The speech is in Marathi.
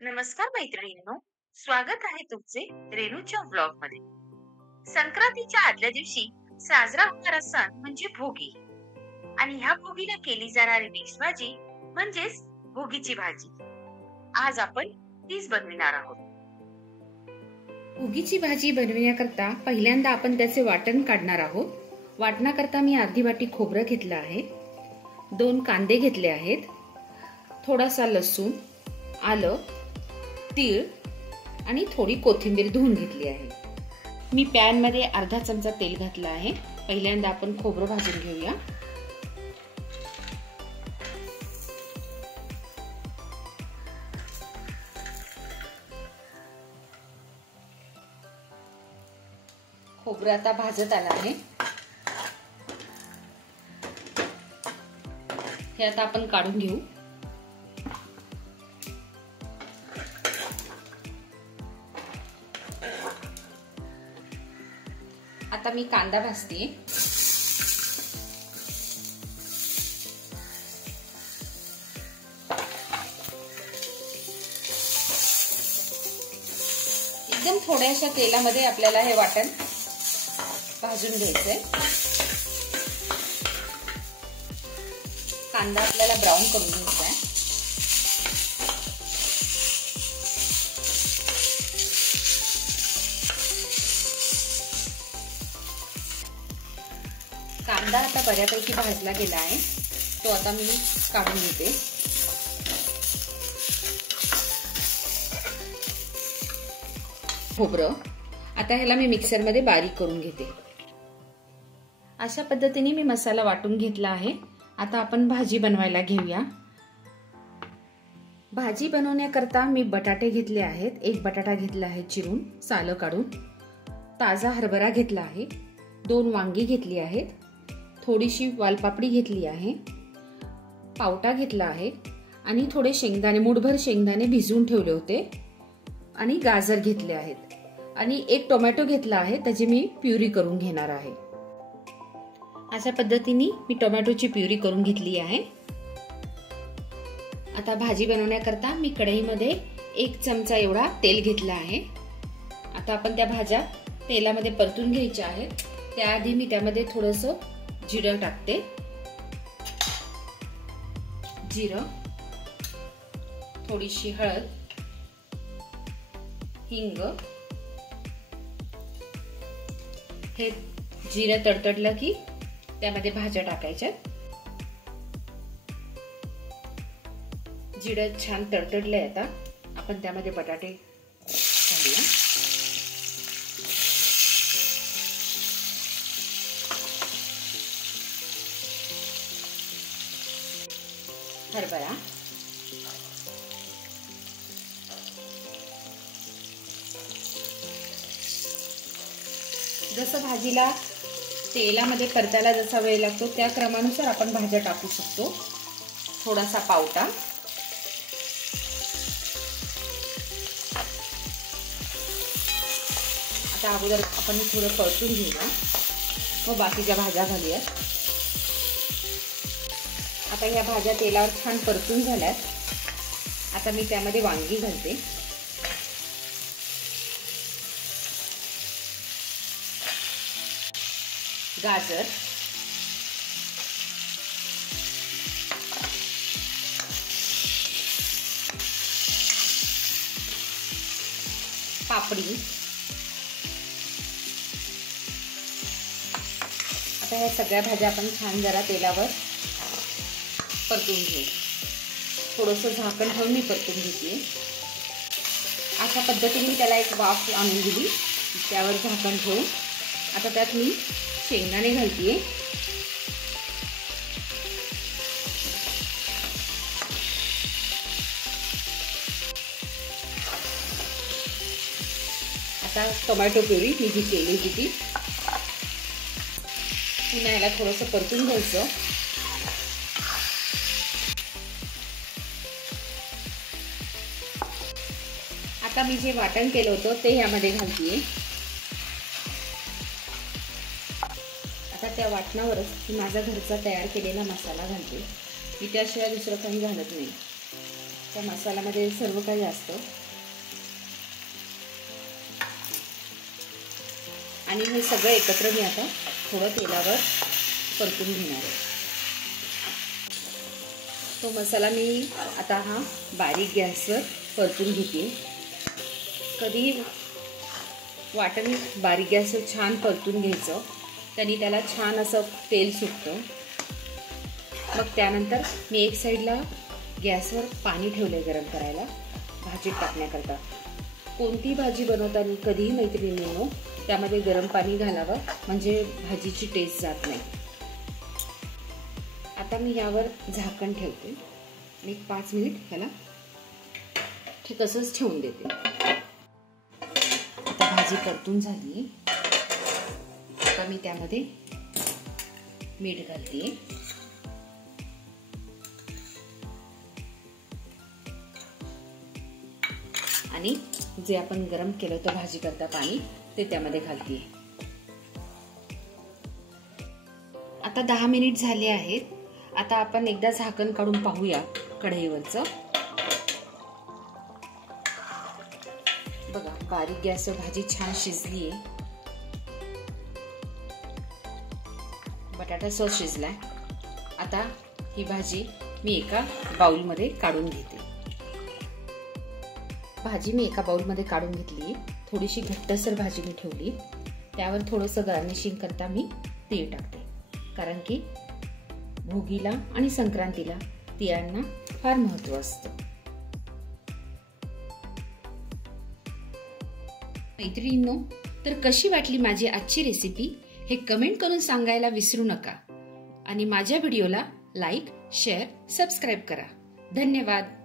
नमस्कार मैत्रिणींनो, स्वागत आहे तुमचे रेणूच्या ब्लॉग मध्ये. संक्रांतीच्या आदल्या दिवशी साजरा होणारा सण म्हणजे भोगी. आणि ह्या भोगीला केली जाणारी डिश भाजी म्हणजेच भोगीची भाजी. आज आपण तीच बनविणार आहोत. भोगीची भाजी बनवण्याकरता पहिल्यांदा आपण त्याचे वाटण काढणार आहोत. वाटणाकरता मी अर्धी वाटी खोबरं घेतलं आहे, 2 कांदे घेतले आहेत, थोडासा लसूण, आलं, तीळ आणि थोडी कोथिंबीर धुवून घेतली आहे. मी पॅन मध्ये अर्धा चमचा तेल घातलं आहे. पहिल्यांदा आपण खोबरं भाजून घेऊया. खोबरं आता भाजत आलं आहे. हे आता आपण काढून घेऊ. आता मी कांदा भाजते. एकदम थोड्याशा तेलामध्ये आपल्याला हे वाटण भाजून घ्यायचंय. कांदा आपल्याला ब्राऊन करून घ्यायचा आहे. कांदा आता बऱ्यापैकी भाजला गेला आहे. तो आता मी काढून घेते. खोबरं आता ह्याला मी मिक्सर मध्ये बारीक करून घेते. अशा पद्धतीने मी मसाला वाटून घेतला आहे. आता आपण भाजी बनवायला घेऊया. भाजी बनवण्याकरता मी बटाटे घेतले आहेत. 1 बटाटा घेतला आहे चिरून, सालं काढून. ताजा हरभरा घेतला आहे. 2 वांगी घेतली आहेत. थोडीशी वालपापडी घेतली आहे. पावटा घेतला आहे आणि थोडे शेंगदाणे, मूठभर शेंगदाणे भिजवून ठेवले होते आणि गाजर घेतले आहेत आणि 1 टोमॅटो घेतला आहे. त्याची मी प्युरी करून घेणार आहे. अशा पद्धतीने मी टोमॅटोची प्युरी करून घेतली आहे. आता भाजी बनवण्याकरता मी कढईमध्ये 1 चमचा एवढा तेल घेतला आहे. आता आपण त्या भाज्या तेलामध्ये परतून घ्यायच्या आहेत. त्याआधी मी त्यामध्ये थोडंसं जिरं टाकते. जिरं, थोडीशी हळद, हिंग. हे जिरं तडतडलं की त्यामध्ये भाज्या टाकायच्या. जिरं छान तडतडलंय. आता आपण त्यामध्ये बटाटे घालूया. हरभरा, जसं भाजीला तेलामध्ये परतायला जसा वेळ लागतो त्या क्रमानुसार आपण भाज्या टाकू शकतो. थोडासा पावटा, आता अगोदर आपण थोडं परतून घेऊया, मग बाकीच्या भाज्या घालूयात. आता ह्या भाज्या तेलावर छान परतून झाल्यात. आता मी त्यामध्ये वांगी घालते. गाजर, पापडी. आता ह्या सगळ्या भाज्या आपण छान जरा तेलावर परतून घेऊ. थोडंसं झाकण ठेवून मी परतून घेते. अशा पद्धतीने त्याला एक वाफ आणून दिली. त्यावर झाकण ठेवून आता त्यात मी शेंगदाणे घालते. आता टोमॅटो प्युरी मी जी केली होती ती पुन्हा याला थोडंसं परतून घ्यायचं. आता मी जे वाटण केलं होतं ते ह्यामध्ये घालते. आता त्या वाटणावरच मी माझा घरचा तयार केलेला मसाला घालते. मी त्याशिवाय दुसरं काही घालत नाही. त्या मसाल्यामध्ये सर्व काही असतं आणि हे सगळं एकत्र मी आता थोडं तेलावर परतून घेणार आहे. तो मसाला मी आता हा बारीक गॅसवर परतून घेते. कधी वाटण बारीक गॅसवर छान परतून घ्यायचं, त्यांनी त्याला छान असं तेल सुटतं. मग त्यानंतर मी एक साईडला गॅसवर पाणी ठेवले गरम करायला भाजीत टाकण्याकरता. कोणती भाजी बनवताना कधीही मैत्रिणींनो त्यामध्ये गरम पाणी घालावं, म्हणजे भाजीची टेस्ट जात नाही. आता मी यावर झाकण ठेवते आणि 5 मिनिट ह्याला ठीक असंच ठेवून देते. आता भाजी परतून झाली. आता मी त्यामध्ये मीठ घालते. आणि जे आपण गरम केलं होतं भाजी करता पाणी ते त्यामध्ये घालते. आता 10 मिनिट झाले आहेत. आता आपण एकदा झाकण काढून पाहूया कढईवरचं. बघा बारीक गॅसवर भाजी छान शिजली आहे. बटाटा सॉस शिजलाय. आता ही भाजी मी एका बाउलमध्ये काढून घेते. भाजी मी एका बाउलमध्ये काढून घेतली. थोडीशी घट्टसर भाजी मी ठेवली. त्यावर थोडंसं गार्निशिंग करता मी तीळ टाकते, कारण की भोगीला आणि संक्रांतीला तिळांना फार महत्त्व असतं. मैत्रिणींनो, तर कशी वाटली माझी आजची रेसिपी हे कमेंट करून सांगायला विसरू नका. आणि माझ्या व्हिडिओला लाईक, शेअर, सबस्क्राईब करा. धन्यवाद.